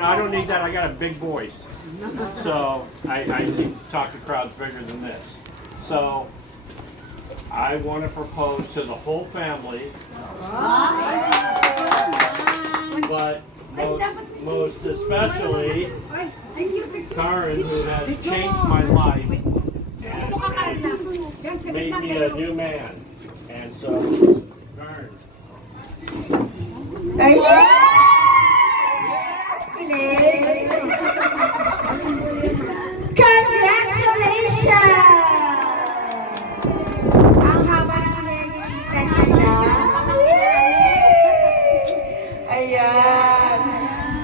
I don't need that. I got a big voice. So I need to talk to crowds bigger than this. So I want to propose to the whole family, but most especially Karen, who has changed my life and made me a new man. And so, Karen. Congratulations! Ang haba ng hair niya, kita niyo na. Ayan.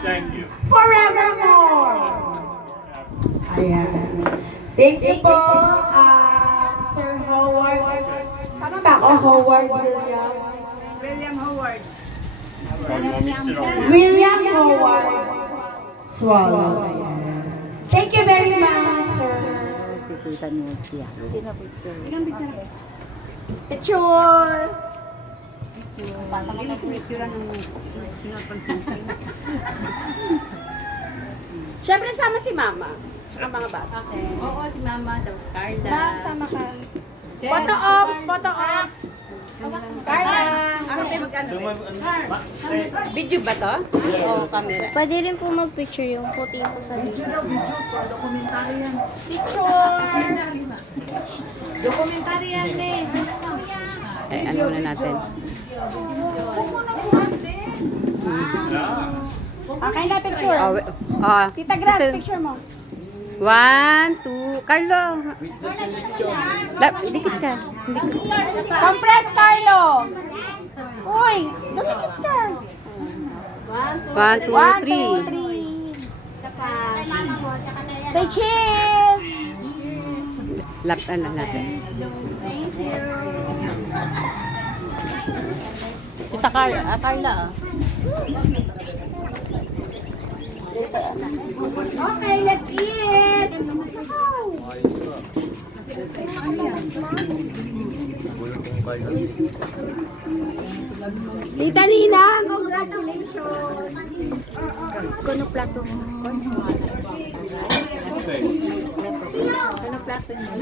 Thank you. Forevermore! Ayan. Thank you po, Sir Howard. Tama ba ako? Howard William? William Howard. William Howard Swallow. Ayan. Thank you very much, sir. Si Tita Nancy. Ilang picture? Picture! Ilang picture ng sinapansinsin. Siyempre, sama si Mama. Ang mga bata. Okay. Oo, si Mama, tapos Carla. Ma, sama ka. Photo ops! Photo ops! Carla! Ano tayo magkano? Video ba to? Oo, camera. Pwede rin po mag-picture yung puti po sa video. Dokumentary yan. Picture! Dokumentary yan eh. Eh, ano muna natin? Okay na, picture. Tita Grace, picture mo. 1, 2, Carlo. Dikit ka. Compress, Carlo! Uy, dumikit ka. 1, 2, 3. Say cheese! Lap natin. Tita Carla. Okay, let's eat! Tita Nina, congratulations! Kuno plato mo. Kuno plato niyo.